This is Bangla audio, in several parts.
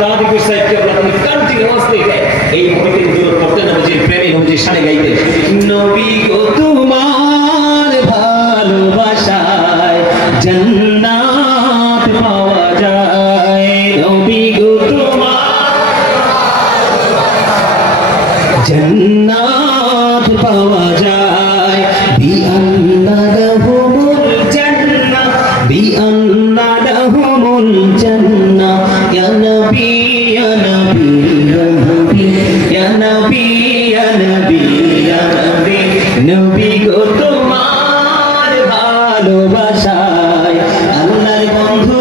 তারাবির সাইড কে আপনি কন্টিনিউয়াসলি এই পবিত্র দূর করতে নবীজির প্রেমে নবীজির শানে গাইতে নবী গো তোমার ভালোবাসায় জান্নাত পাওয়া যায় নবী গো जन्नत पावा जाए बिअन्ना लहुमुल जन्ना या नबी या नबी या नबी या नबी या नबी नबी गो तुम्हार ভালোবাসায় আল্লাহর বন্ধু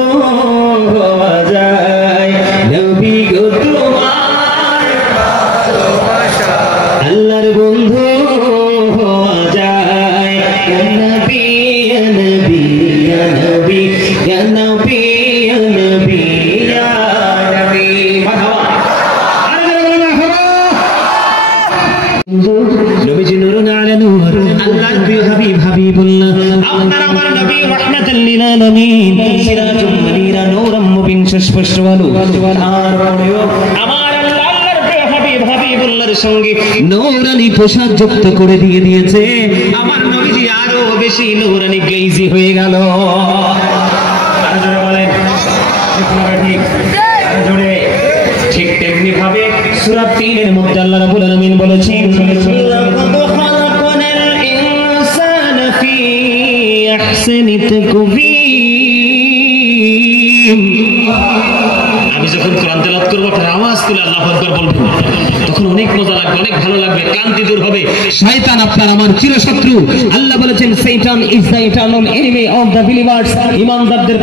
হওয়া যায় নবী গো अल्लाहर बंधु हवा जाए या नबी या नबी या नबी या नबी या नबी या नबी मरहबा अरे मरहबा नबीजी नूरुन अला नूर अल्लाहर प्रिय হাবিব হাবিবুল্লাহ আপনার আমার নবী রাহমাতুল লিল আলামিন সিরাজুল মুনিরা নূরুম মুবিন সুস্পষ্ট আলো আর পড়িও আমার হাবিবুল্লাহর সঙ্গে নূরানি পোশাক যুক্ত করে দিয়েছে আমার নবীজি আরো বেশি নূরানি গ্লেজি হয়ে গেল আর জোরে বলেন ঠিক আর জোরে ঠিক তেমনি ভাবে সূরা 3 এর মধ্যে আল্লাহ রাব্বুল আলামিন বলেছেন লাকাদ খালাকনাল ইনসানা ফি আহসানি তাকওয়িম আমি যখন কোরআন তেলাওয়াত করব তার আওয়াজ তুলে আল্লাহু আকবার বলবো তখন অনেক মজা লাগবে অনেক ভালো লাগবে ক্লান্তি দূর হবে শয়তান আপনার আমার চিরশত্রু আল্লাহ বলেছেন শয়তান is the eternal enemy of the believers ইমানদারদের